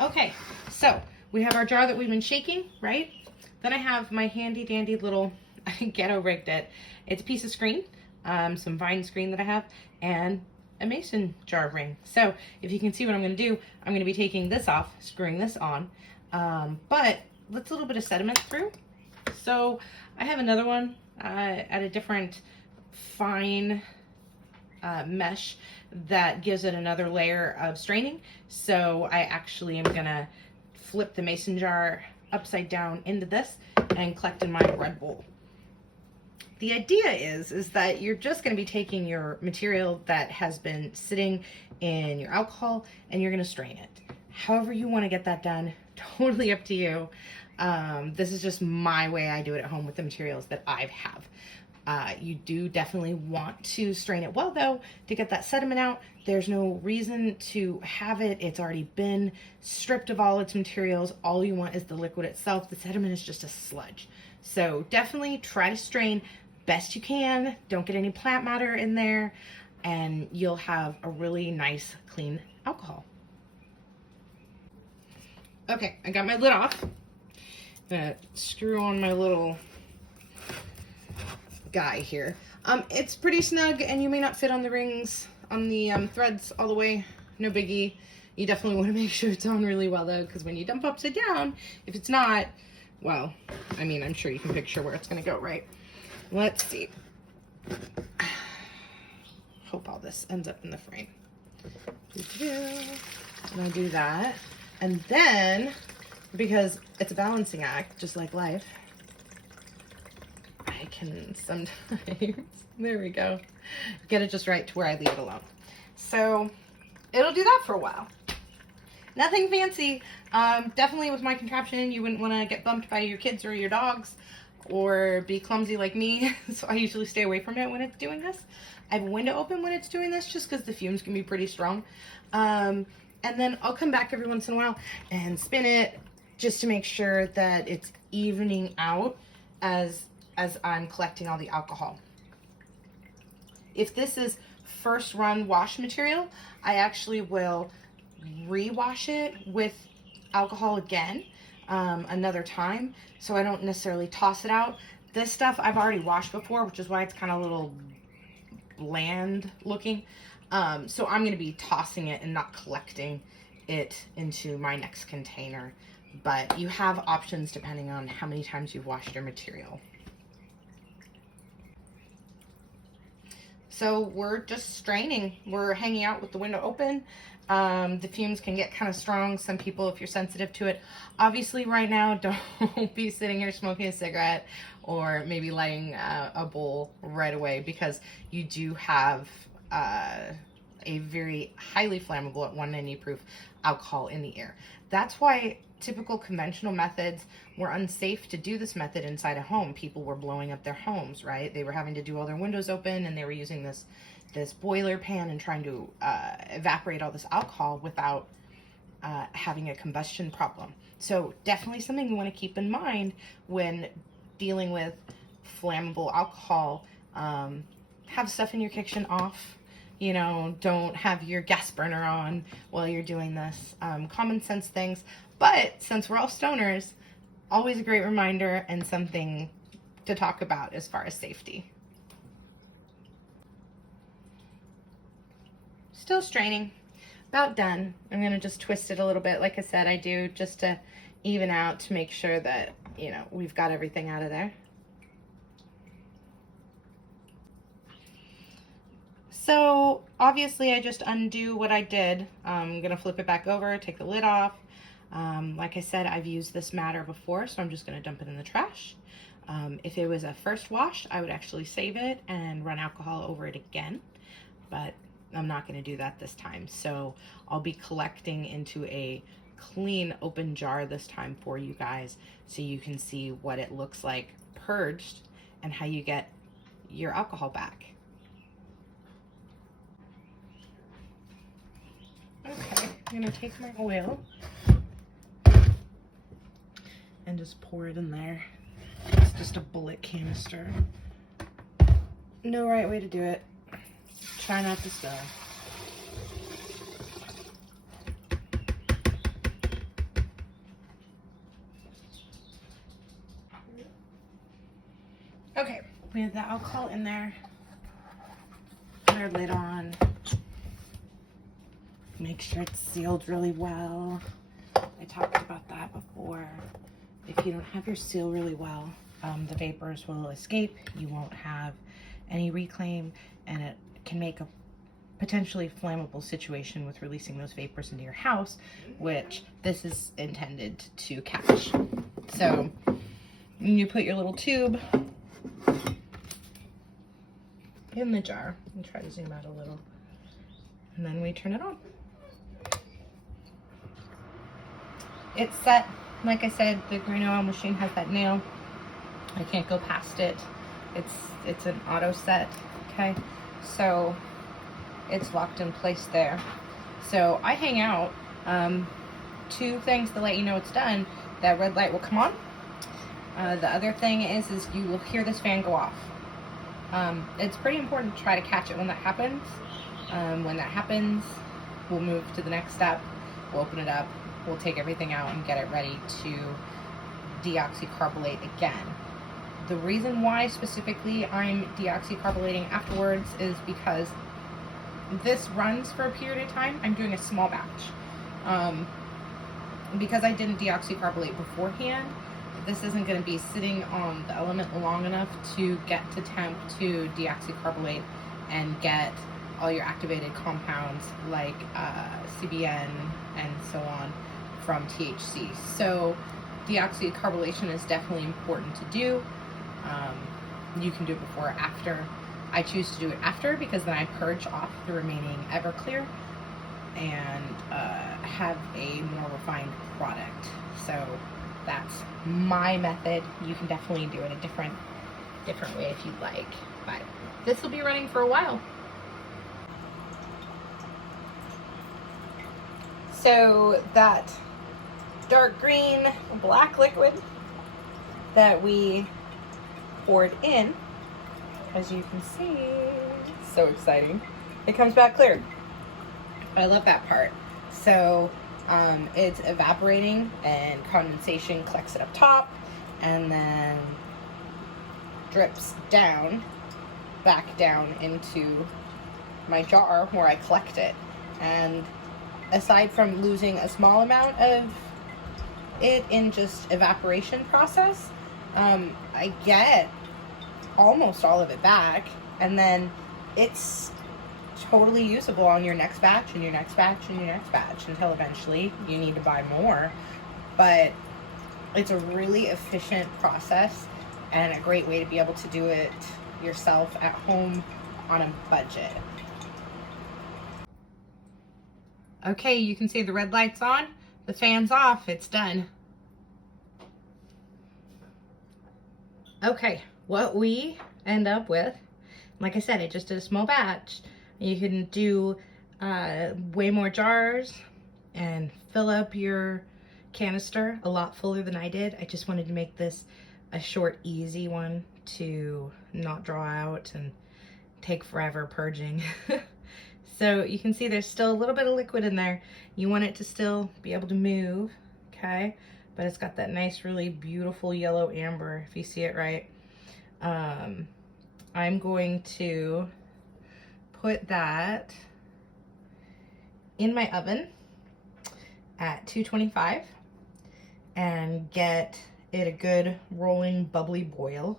Okay, so we have our jar that we've been shaking, right? Then I have my handy dandy little ghetto rigged it. It's a piece of screen, some vine screen that I have, and a mason jar ring. So if you can see what I'm going to do, I'm going to be taking this off, screwing this on, but let's a little bit of sediment through. So I have another one at a different fine mesh that gives it another layer of straining. So I actually am gonna flip the mason jar upside down into this and collect in my red bowl. The idea is that you're just going to be taking your material that has been sitting in your alcohol and you're going to strain it. However you want to get that done, totally up to you. This is just my way I do it at home with the materials that I have. You do definitely want to strain it well though to get that sediment out. There's no reason to have it. It's already been stripped of all its materials. All you want is the liquid itself. The sediment is just a sludge. So definitely try to strain best you can. Don't get any plant matter in there and you'll have a really nice clean alcohol. Okay, I got my lid off. I'm gonna screw on my little guy here. It's pretty snug and you may not fit on the rings, on the threads all the way. No biggie. You definitely want to make sure it's on really well though, because when you dump upside down, if it's not, well, I mean, I'm sure you can picture where it's going to go, right? Let's see. Hope all this ends up in the frame. And I do that. And then, because it's a balancing act, just like life, I can sometimes, there we go, get it just right to where I leave it alone. So it'll do that for a while. Nothing fancy. Definitely with my contraption, you wouldn't want to get bumped by your kids or your dogs or be clumsy like me. So I usually stay away from it when it's doing this. I have a window open when it's doing this just because the fumes can be pretty strong. And then I'll come back every once in a while and spin it just to make sure that it's evening out as I'm collecting all the alcohol. If this is first run wash material, I actually will rewash it with alcohol again another time, so I don't necessarily toss it out. This stuff I've already washed before, which is why it's kind of a little bland looking. So I'm going to be tossing it and not collecting it into my next container. But you have options depending on how many times you've washed your material. So we're just straining. We're hanging out with the window open. The fumes can get kind of strong. Some people, if you're sensitive to it, obviously right now, don't be sitting here smoking a cigarette or maybe lighting a bowl right away, because you do have a very highly flammable at 190 proof alcohol in the air. That's why typical conventional methods were unsafe to do this method inside a home. People were blowing up their homes, right? They were having to do all their windows open and they were using this boiler pan and trying to evaporate all this alcohol without having a combustion problem. So definitely something you want to keep in mind when dealing with flammable alcohol. Have stuff in your kitchen off. You know, don't have your gas burner on while you're doing this. Common sense things. But since we're all stoners, always a great reminder and something to talk about as far as safety. Still straining. About done. I'm going to just twist it a little bit. Like I said, I do just to even out, to make sure that, you know, we've got everything out of there. So obviously I just undo what I did. I'm going to flip it back over, take the lid off. Like I said, I've used this matter before, so I'm just going to dump it in the trash. If it was a first wash, I would actually save it and run alcohol over it again, but I'm not going to do that this time. So I'll be collecting into a clean open jar this time for you guys, so you can see what it looks like purged and how you get your alcohol back. Okay, I'm going to take my oil and just pour it in there. It's just a bullet canister. No right way to do it. Try not to spill. We have the alcohol in there. Put our lid on. Make sure it's sealed really well. I talked about that before. If you don't have your seal really well, the vapors will escape. You won't have any reclaim, and it can make a potentially flammable situation with releasing those vapors into your house, which this is intended to catch. So you put your little tube in the jar and try to zoom out a little, and then we turn it on. It's set. Like I said, the grain oil machine has that nail. I can't go past it. It's an auto set, okay? So it's locked in place there. So I hang out. 2 things to let you know it's done. That red light will come on. The other thing is you will hear this fan go off. It's pretty important to try to catch it when that happens. When that happens, we'll move to the next step. We'll open it up. We'll take everything out and get it ready to deoxycarbonate again. The reason why specifically I'm deoxycarbonating afterwards is because this runs for a period of time. I'm doing a small batch. Because I didn't deoxycarbonate beforehand, this isn't going to be sitting on the element long enough to get to temp to deoxycarbonate and get all your activated compounds like CBN and so on from THC. So deoxycarbonation is definitely important to do. You can do it before or after. I choose to do it after because then I purge off the remaining Everclear and have a more refined product. So that's my method. You can definitely do it a different way if you'd like, but this will be running for a while. So that dark green black liquid that we poured in, as you can see, so exciting, it comes back clear. I love that part. So it's evaporating and condensation collects it up top and then drips down, back down into my jar where I collect it. And aside from losing a small amount of it in just evaporation process, I get almost all of it back, and then it's totally usable on your next batch and your next batch and your next batch until eventually you need to buy more. But it's a really efficient process and a great way to be able to do it yourself at home on a budget. Okay, you can see the red light's on, the fan's off, it's done. Okay, what we end up with, like I said, I just did a small batch. You can do way more jars and fill up your canister a lot fuller than I did. I just wanted to make this a short, easy one to not draw out and take forever purging. So you can see there's still a little bit of liquid in there. You want it to still be able to move, okay? But it's got that nice, really beautiful yellow amber, if you see it right. I'm going to put that in my oven at 225 and get it a good rolling bubbly boil.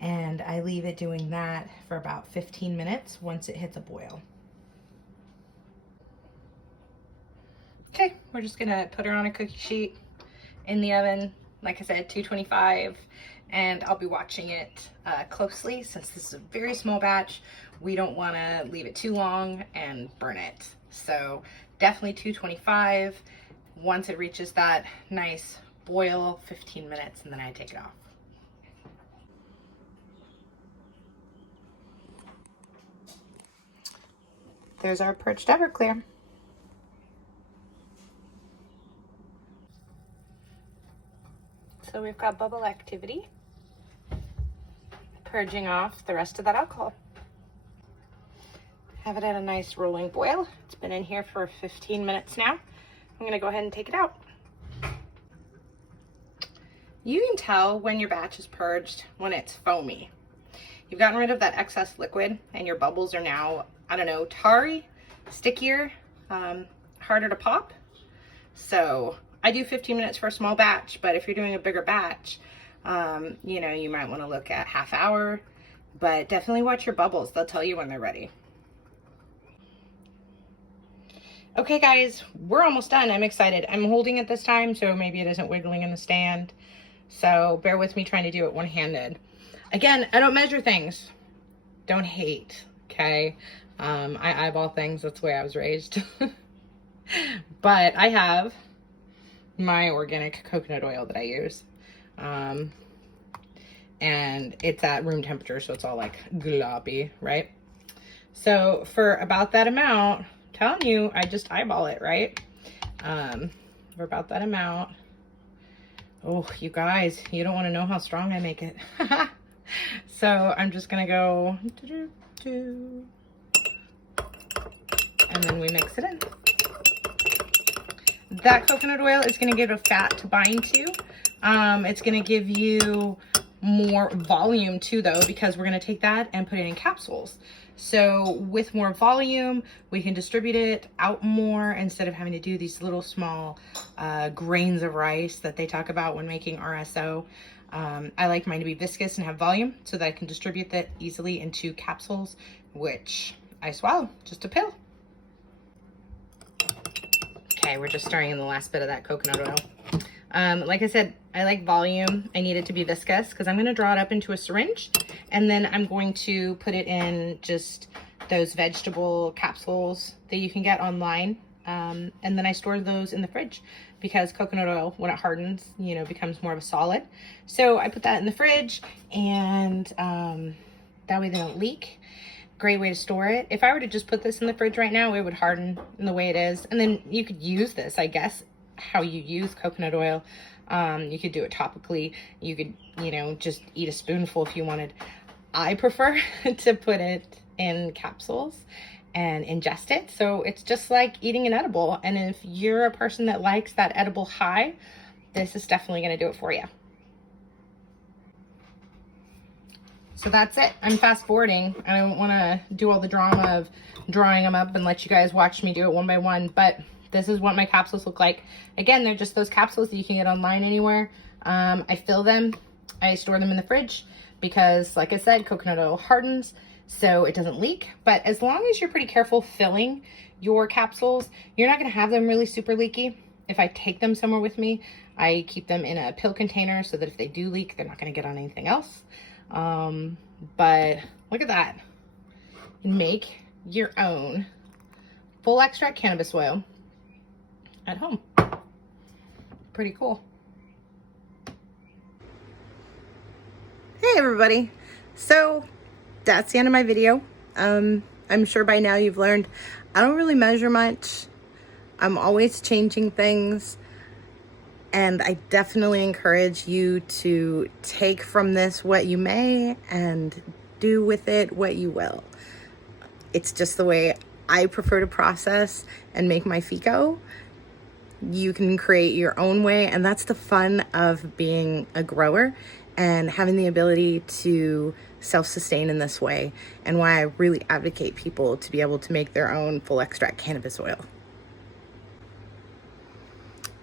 And I leave it doing that for about 15 minutes once it hits a boil. Okay, we're just gonna put her on a cookie sheet in the oven, like I said, 225, and I'll be watching it closely since this is a very small batch. We don't wanna leave it too long and burn it. So definitely 225. Once it reaches that nice boil, 15 minutes, and then I take it off. There's our purged Everclear. So we've got bubble activity, purging off the rest of that alcohol. Have it at a nice rolling boil. It's been in here for 15 minutes now. I'm gonna go ahead and take it out. You can tell when your batch is purged when it's foamy. you've gotten rid of that excess liquid and your bubbles are now, I don't know, tarry, stickier, harder to pop. So I do 15 minutes for a small batch, but if you're doing a bigger batch, you know, you might want to look at half hour, but definitely watch your bubbles. They'll tell you when they're ready. Okay guys, we're almost done. I'm excited. I'm holding it this time, so maybe it isn't wiggling in the stand. So bear with me trying to do it one-handed. Again, I don't measure things. Don't hate, okay? I eyeball things. That's the way I was raised. But I have my organic coconut oil that I use. And it's at room temperature, so it's all like gloppy, right? So for about that amount, I'm telling you, I just eyeball it, right? For about that amount. Oh, you guys, you don't want to know how strong I make it. So I'm just gonna go, and then we mix it in. That coconut oil is gonna give a fat to bind to. It's gonna give you more volume too though, because we're gonna take that and put it in capsules. So with more volume, we can distribute it out more instead of having to do these little small grains of rice that they talk about when making RSO. I like mine to be viscous and have volume so that I can distribute that easily into capsules, which I swallow, just a pill. Okay, we're just stirring in the last bit of that coconut oil. Like I said, I like volume. I need it to be viscous because I'm going to draw it up into a syringe, and then I'm going to put it in just those vegetable capsules that you can get online. And then I store those in the fridge because coconut oil, when it hardens, you know, becomes more of a solid. So I put that in the fridge, and that way they don't leak. Great way to store it. If I were to just put this in the fridge right now, it would harden in the way it is. And then you could use this, I guess, how you use coconut oil. You could do it topically. You could, you know, just eat a spoonful if you wanted. I prefer to put it in capsules and ingest it. So it's just like eating an edible. And if you're a person that likes that edible high, this is definitely going to do it for you. So that's it. I'm fast forwarding. I don't want to do all the drama of drawing them up and let you guys watch me do it one by one, but this is what my capsules look like. Again, they're just those capsules that you can get online anywhere. I fill them, I store them in the fridge because, like I said, coconut oil hardens so it doesn't leak. But as long as you're pretty careful filling your capsules, you're not going to have them really super leaky. If I take them somewhere with me, I keep them in a pill container so that if they do leak, they're not going to get on anything else. But look at that. You can make your own full extract cannabis oil at home. Pretty cool. Hey everybody. So that's the end of my video. I'm sure by now you've learned I don't really measure much. I'm always changing things. And I definitely encourage you to take from this what you may and do with it what you will. It's just the way I prefer to process and make my FICO. You can create your own way, and that's the fun of being a grower and having the ability to self-sustain in this way, and why I really advocate people to be able to make their own full extract cannabis oil.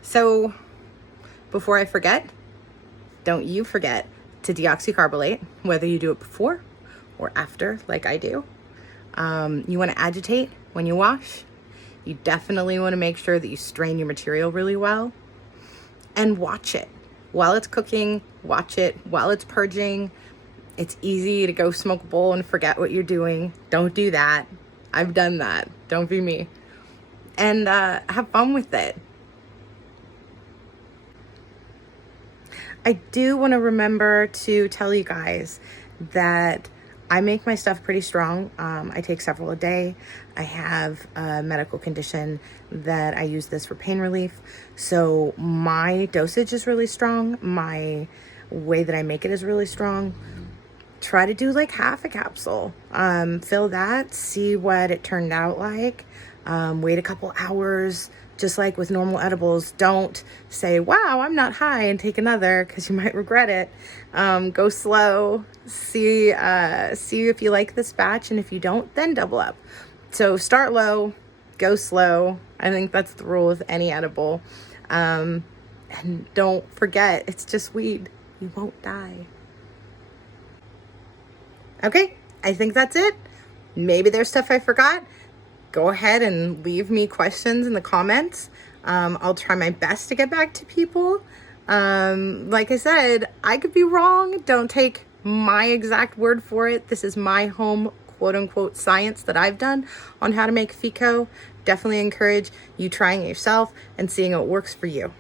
So before I forget, don't you forget to deoxycarbonate, whether you do it before or after, like I do. You want to agitate when you wash. You definitely want to make sure that you strain your material really well, and watch it while it's cooking. Watch it while it's purging. It's easy to go smoke a bowl and forget what you're doing. Don't do that. I've done that. Don't be me. And have fun with it. I do want to remember to tell you guys that I make my stuff pretty strong. I take several a day. I have a medical condition that I use this for pain relief. So my dosage is really strong. My way that I make it is really strong. Try to do like half a capsule. Fill that, see what it turned out like. Wait a couple hours, Just like with normal edibles, don't say, wow, I'm not high, and take another, because you might regret it. Go slow, see if you like this batch, and if you don't, then double up. So start low, go slow. I think that's the rule with any edible. And don't forget, it's just weed. You won't die. Okay, I think that's it. Maybe there's stuff I forgot. Go ahead and leave me questions in the comments. I'll try my best to get back to people. Like I said, I could be wrong. Don't take my exact word for it. This is my home, quote unquote, science that I've done on how to make FICO. Definitely encourage you trying it yourself and seeing what works for you.